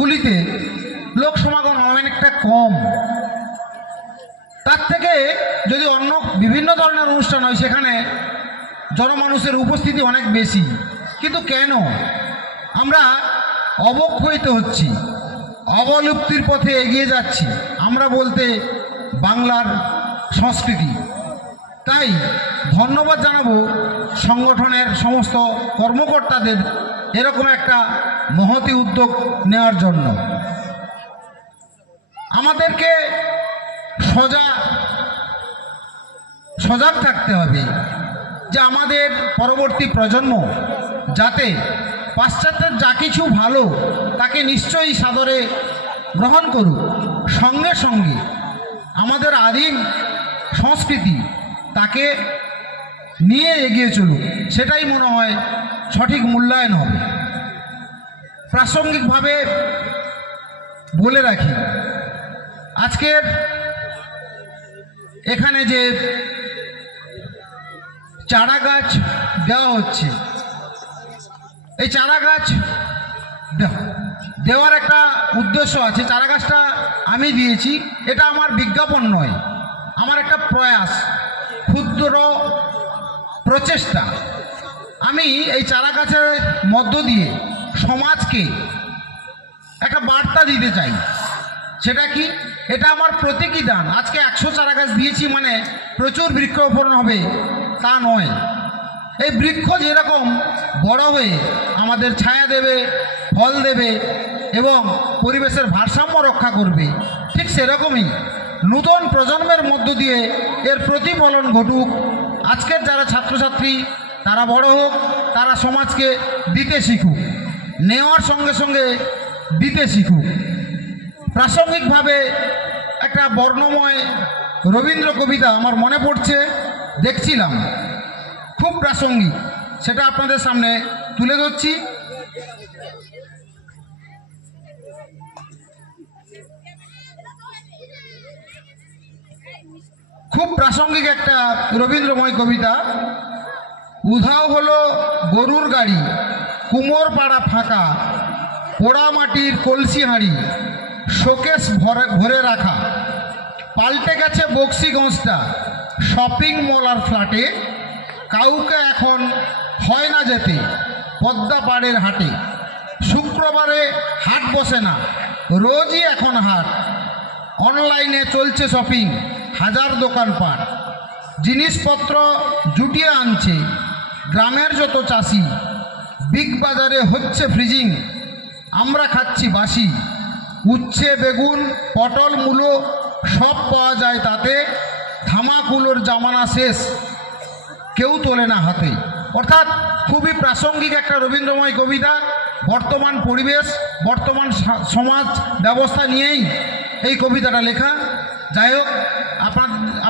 গুলিতে লোক সমাগম অনেকটা কম। তার থেকে যদি অন্য বিভিন্ন ধরনের অনুষ্ঠান হয় সেখানে জনমানুষের উপস্থিতি অনেক বেশি। কিন্তু কেন আমরা অবক্ষয়িত হচ্ছি, অবলুপ্তির পথে এগিয়ে যাচ্ছি আমরা বলতে বাংলার সংস্কৃতি? তাই ধন্যবাদ জানাবো সংগঠনের সমস্ত কর্মকর্তাদের এরকম একটা মহতী উদ্যোগ নেওয়ার জন্য। আমাদেরকে সজাগ থাকতে হবে যে আমাদের পরবর্তী প্রজন্ম যাতে পাশ্চাত্যের যা কিছু ভালো তাকে নিশ্চয়ই সাদরে গ্রহণ করুক, সঙ্গে সঙ্গে আমাদের আদিম সংস্কৃতি তাকে নিয়ে এগিয়ে চলুক। সেটাই মনে হয় সঠিক মূল্যায়ন হবে। প্রাসঙ্গিকভাবে বলে রাখি, আজকের এখানে যে চারা গাছ দেওয়া হচ্ছে, এই চারা গাছ দেওয়ার একটা উদ্দেশ্য আছে। চারা গাছটা আমি দিয়েছি, এটা আমার বিজ্ঞাপন নয়, আমার একটা প্রয়াস, ক্ষুদ্র প্রচেষ্টা। আমি এই চারা গাছের মধ্য দিয়ে সমাজকে একটা বার্তা দিতে চাই। সেটা কি? এটা আমার প্রতীকী দান। আজকে 100 চারা গাছ দিয়েছি মানে প্রচুর বৃক্ষরোপণ হবে তা নয়। এই বৃক্ষ যেরকম বড় হয়ে আমাদের ছায়া দেবে, ফল দেবে এবং পরিবেশের ভারসাম্য রক্ষা করবে, ঠিক সেরকমই নতুন প্রজন্মের মধ্য দিয়ে এর প্রতিফলন ঘটুক। আজকের যারা ছাত্রছাত্রী তারা বড় হোক, তারা সমাজকে দিতে শিখুক, নেওয়ার সঙ্গে সঙ্গে দিতে শিখুক। প্রাসঙ্গিকভাবে একটা বর্ণময় রবীন্দ্র কবিতা আমার মনে পড়ছে, দেখছিলাম, খুব প্রাসঙ্গিক, সেটা আপনাদের সামনে তুলে ধরছি। খুব প্রাসঙ্গিক একটা রবীন্দ্রময় কবিতা। উধাও হলো গরুর গাড়ি, কুমোর পাড়া ফাঁকা, পোড়া মাটির কলসি হাঁড়ি, শোকেস ভরে রাখা, পাল্টে গেছে বক্সিগঞ্জটা শপিং মল আর ফ্ল্যাটে, কাউকে এখন হয় না যেতে পদ্মা পাড়ের হাটে, শুক্রবারে হাট বসে না রোজই এখন হাট, অনলাইনে চলছে শপিং, হাজার দোকানপাট, জিনিসপত্র জুটিয়ে আনছে গ্রামের যত চাষি, বিগ বাজারে হচ্ছে ফ্রিজিং, আমরা খাচ্ছি বাসি, উচ্ছে বেগুন পটল মূলো সব পাওয়া যায় তাতে, ধামাকুলোর জামানা শেষ কেউ তোলে না হাতে। অর্থাৎ খুবই প্রাসঙ্গিক একটা রবীন্দ্রময় কবিতা। বর্তমান পরিবেশ, বর্তমান সমাজ ব্যবস্থা নিয়েই এই কবিতাটা লেখা। যাই হোক,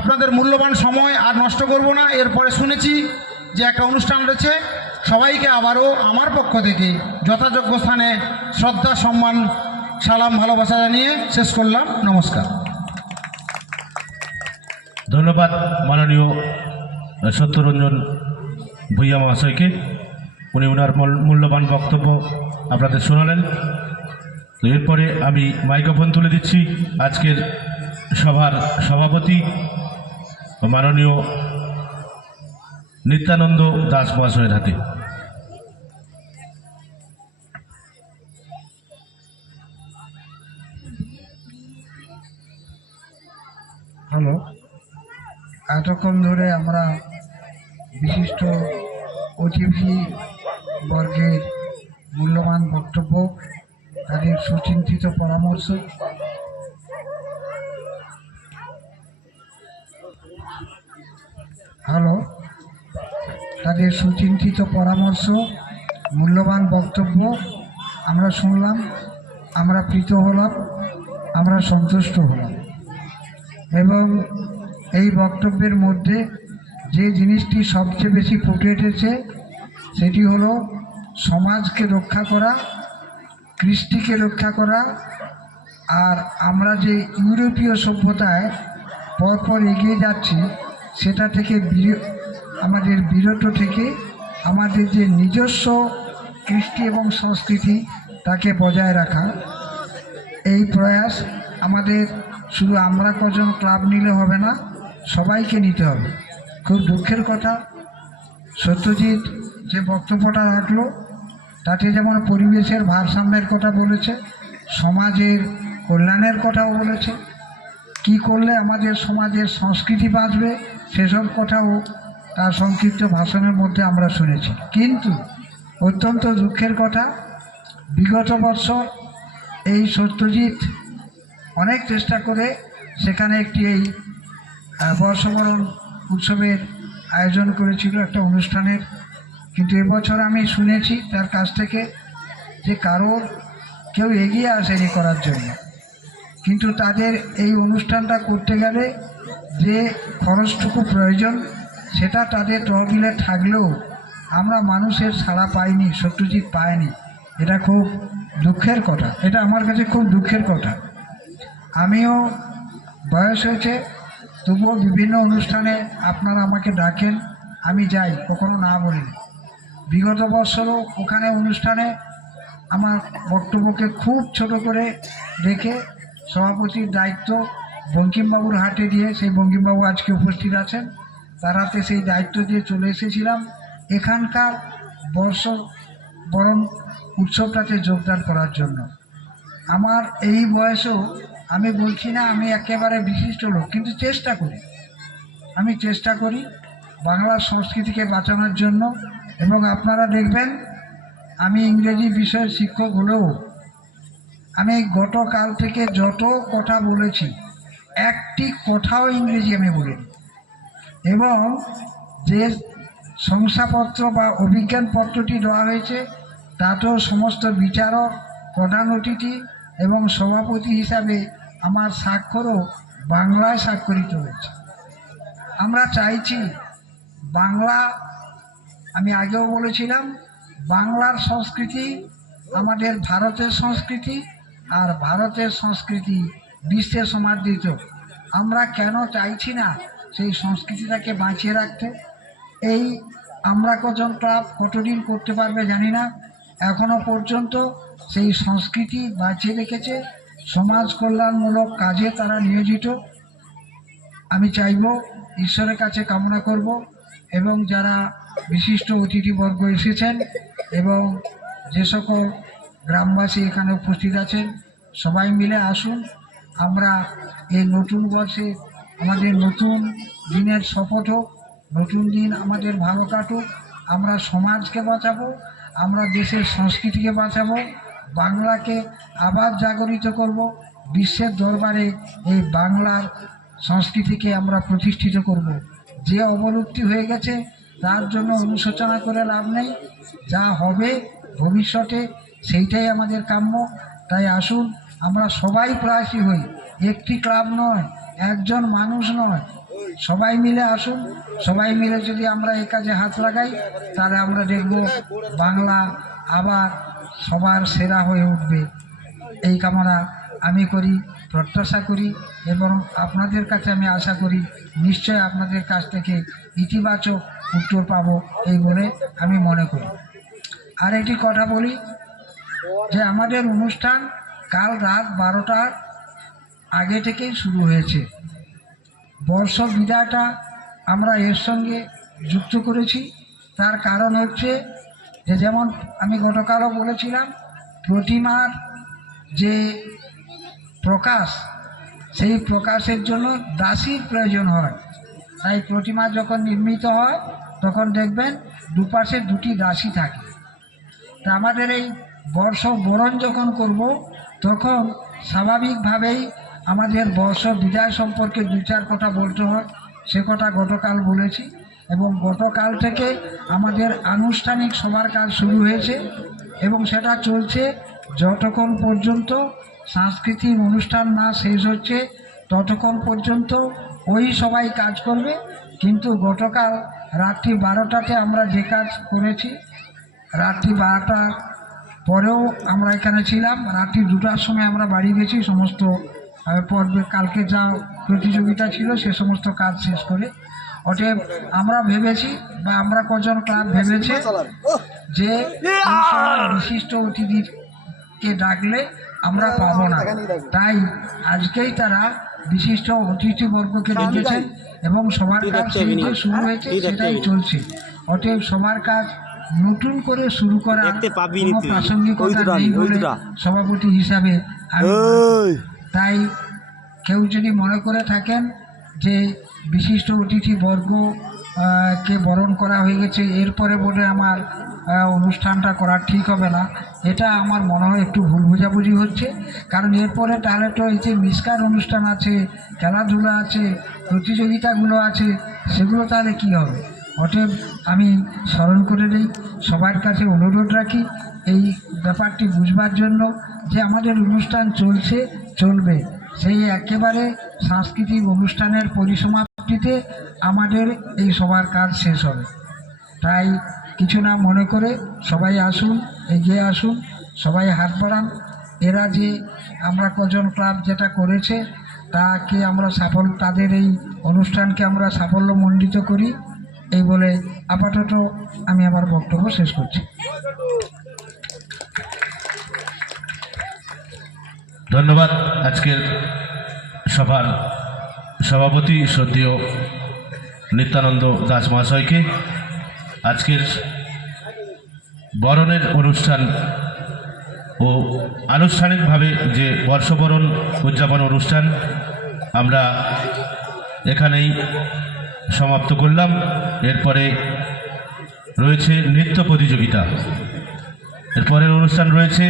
আপনাদের মূল্যবান সময় আর নষ্ট করব না। এরপরে শুনেছি যে একটা অনুষ্ঠান রয়েছে, সবাইকে আবারও আমার পক্ষ থেকে যথাযোগ্য স্থানে শ্রদ্ধা, সম্মান, সালাম, ভালোবাসা জানিয়ে শেষ করলাম। নমস্কার। ধন্যবাদ মাননীয় সত্যরঞ্জন ভূঁইয়া মহাশয়কে। উনি ওনার মূল্যবান বক্তব্য আপনাদের শোনালেন। তো এরপরে আমি মাইক্রোফোন তুলে দিচ্ছি আজকের সভার সভাপতি মাননীয় নিত্যানন্দ দাস মহাশয়ের হাতে। হ্যালো, এতক্ষণ ধরে আমরা বিশিষ্ট অতিথি বর্গের মূল্যবান বক্তব্য, তাদের সুচিন্তিত পরামর্শ, মূল্যবান বক্তব্য আমরা শুনলাম, আমরা প্রীত হলাম, আমরা সন্তুষ্ট হলাম। এবং এই বক্তব্যের মধ্যে যে জিনিসটি সবচেয়ে বেশি ফুটে উঠেছে সেটি হলো সমাজকে রক্ষা করা, কৃষ্টিকে রক্ষা করা, আর আমরা যে ইউরোপীয় সভ্যতায় পরপর এগিয়ে যাচ্ছি সেটা থেকে আমাদের বিরত থেকে আমাদের যে নিজস্ব কৃষ্টি এবং সংস্কৃতি তাকে বজায় রাখা। প্রয়াস আমাদের শুধু আমরা কজন ক্লাব নিলে হবে না, সবাইকে নিতে হবে। খুব দুঃখের কথা, সত্যজিৎ যে বক্তব্যটা রাখলো তাতে যেমন পরিবেশের ভারসাম্যের কথা বলেছে, সমাজের কল্যাণের কথাও বলেছে, কি করলে আমাদের সমাজের সংস্কৃতি বাঁচবে সেসব কথাও তার সংক্ষিপ্ত ভাষণের মধ্যে আমরা শুনেছি। কিন্তু অত্যন্ত দুঃখের কথা, বিগত বছর এই সত্যজিৎ অনেক চেষ্টা করে সেখানে একটি এই বর্ষবরণ উৎসবের আয়োজন করেছিল একটা অনুষ্ঠানের, কিন্তু এবছর আমি শুনেছি তার কাছ থেকে যে কেউ এগিয়ে আসেনি করার জন্য। কিন্তু তাদের এই অনুষ্ঠানটা করতে গেলে যে খরচটুকু প্রয়োজন সেটা তাদের তহবিলে থাকলেও আমরা মানুষের সাড়া পাইনি, সত্যজিৎ পায়নি। এটা খুব দুঃখের কথা, এটা আমার কাছে খুব দুঃখের কথা। আমিও বয়স হয়েছে, তবুও বিভিন্ন অনুষ্ঠানে আপনারা আমাকে ডাকেন, আমি যাই, কখনো না বলিনি। বিগত বছরও ওখানে অনুষ্ঠানে আমার বক্তব্যকে খুব ছোট করে রেখে সভাপতির দায়িত্ব বঙ্কিমবাবুর হাতে দিয়ে, সেই বঙ্কিমবাবু আজকে উপস্থিত আছেন, তার হাতে সেই দায়িত্ব দিয়ে চলে এসেছিলাম এখানকার বর্ষবরণ উৎসবটাতে যোগদান করার জন্য। আমার এই বয়সেও আমি বলছি না আমি একেবারে বিশিষ্ট লোক, কিন্তু আমি চেষ্টা করি বাংলার সংস্কৃতিকে বাঁচানোর জন্য। এবং আপনারা দেখবেন আমি ইংরেজি বিষয়ের শিক্ষক হলেও আমি গতকাল থেকে যত কথা বলেছি একটি কথাও ইংরেজি আমি বলিনি, এবং যে শংসাপত্র বা অভিজ্ঞানপত্রটি দেওয়া হয়েছে তাতেও সমস্ত বিচারক, প্রধান অতিথি এবং সভাপতি হিসাবে আমার স্বাক্ষরও বাংলায় স্বাক্ষরিত হয়েছে। আমরা চাইছি বাংলা, আমি আগেও বলেছিলাম, বাংলার সংস্কৃতি আমাদের ভারতের সংস্কৃতি, আর ভারতের সংস্কৃতি বিশ্বে সমাদৃত। আমরা কেন চাইছি না সেই সংস্কৃতিটাকে বাঁচিয়ে রাখতে? এই আমরা কজন ক্লাব কতদিন করতে পারবে জানি না, এখনো পর্যন্ত সেই সংস্কৃতি বাঁচিয়ে রেখেছে, সমাজ কল্যাণমূলক কাজে তারা নিয়োজিত। আমি চাইব, ঈশ্বরের কাছে কামনা করব, এবং যারা বিশিষ্ট অতিথিবর্গ এসেছেন এবং যে সকল গ্রামবাসী এখানে উপস্থিত আছেন, সবাই মিলে আসুন, আমরা এই নতুন বর্ষে আমাদের নতুন দিনের শপথ হোক, নতুন দিন আমাদের ভালো কাটুক, আমরা সমাজকে বাঁচাবো, আমরা দেশের সংস্কৃতিকে বাঁচাবো, বাংলাকে আবার জাগরিত করব, বিশ্বের দরবারে এই বাংলার সংস্কৃতিকে আমরা প্রতিষ্ঠিত করব। যে অবলুপ্তি হয়ে গেছে তার জন্য অনুশোচনা করে লাভ নেই, যা হবে ভবিষ্যতে সেইটাই আমাদের কাম্য। তাই আসুন আমরা সবাই প্রয়াসী হই, একটি ক্লাব নয়, একজন মানুষ নয়, সবাই মিলে আসুন। সবাই মিলে যদি আমরা এই কাজে হাত লাগাই তাহলে আমরা দেখব বাংলা আবার সবার সেরা হয়ে উঠবে। এই কামনা আমি করি, প্রত্যাশা করি, এবং আপনাদের কাছে আমি আশা করি নিশ্চয় আপনাদের কাছ থেকে ইতিবাচক উত্তর পাবো, এই বলে আমি মনে করি। আর একটি কথা বলি যে আমাদের অনুষ্ঠান কাল রাত 12টার আগে থেকেই শুরু হয়েছে। বর্ষ বিদায়টা আমরা এর সঙ্গে যুক্ত করেছি, তার কারণ হচ্ছে যে যেমন আমি গতকালও বলেছিলাম, প্রতিমার যে প্রকাশ, সেই প্রকাশের জন্য দাসীর প্রয়োজন হয়। তাই প্রতিমা যখন নির্মিত হয় তখন দেখবেন দুপাশে দুটি দাসী থাকে। তা আমাদের এই বর্ষ বরণ যখন করব তখন স্বাভাবিকভাবেই আমাদের বর্ষ বিদায় সম্পর্কে দু চার কথা বলতে হয়, সে কথা গতকাল বলেছি। এবং গতকাল থেকে আমাদের আনুষ্ঠানিক সবার কাজ শুরু হয়েছে এবং সেটা চলছে যতক্ষণ পর্যন্ত সাংস্কৃতিক অনুষ্ঠান না শেষ হচ্ছে ততক্ষণ পর্যন্ত ওই সবাই কাজ করবে। কিন্তু গতকাল রাত্রি 12টাতে আমরা যে কাজ করেছি, রাত্রি 12টার পরেও আমরা এখানে ছিলাম, রাত্রি 2টার সময় আমরা বাড়ি গেছি সমস্ত পর্বে কালকে যা প্রতিযোগিতা ছিল সে সমস্ত কাজ শেষ করে। অতএব আমরা ভেবেছি বা আমরা কজন ক্লাব ভেবেছে যে বিশিষ্ট অতিথিকে ডাকলে আমরা পাবো না। তাই আজকেই তারা বিশিষ্ট অতিথিবর্গকে ডেকেছেন এবং সবার কাজ সেই যে শুরু হয়েছে সেটাই চলছে। অতএব সবার কাজ নতুন করে শুরু করা কোনো প্রাসঙ্গিকতা নেই বলে সভাপতি হিসাবে আমি তাই কেউ যদি মনে করে থাকেন যে বিশিষ্ট অতিথিবর্গ কে বরণ করা হয়ে গেছে এরপরে বলে আমার অনুষ্ঠানটা করা ঠিক হবে না, এটা আমার মনে হয় একটু ভুল বোঝাবুঝি হচ্ছে। কারণ এরপরে তাহলে তো এই যে মিষ্কার অনুষ্ঠান আছে, খেলাধুলা আছে, প্রতিযোগিতাগুলো আছে, সেগুলো তাহলে কী হবে? অতএব আমি স্মরণ করে দিই, সবার কাছে অনুরোধ রাখি এই ব্যাপারটি বুঝবার জন্য যে আমাদের অনুষ্ঠান চলছে, চলবে। সেই একেবারে সাংস্কৃতিক অনুষ্ঠানের পরিসমাপ্তিতে আমাদের এই সবার কাজ শেষ হবে। তাই কিছু না মনে করে সবাই আসুন, এগিয়ে আসুন, সবাই হাত বাড়ান। এরা যে আমরা কজন ক্লাব যেটা করেছে তাকে আমরা তাদের এই অনুষ্ঠানকে আমরা সাফল্যমণ্ডিত করি এই বলে আপাতত আমি আমার বক্তব্য শেষ করছি। ধন্যবাদ আজকের সভার সভাপতি শ্রদ্ধেয় নিত্যানন্দ দাস মহাশয়কে। আজকের বরণের অনুষ্ঠান ও আনুষ্ঠানিকভাবে যে বর্ষবরণ উদযাপন অনুষ্ঠান আমরা এখানেই সমাপ্ত করলাম। এরপরে রয়েছে নৃত্য প্রতিযোগিতা, এরপরের অনুষ্ঠান রয়েছে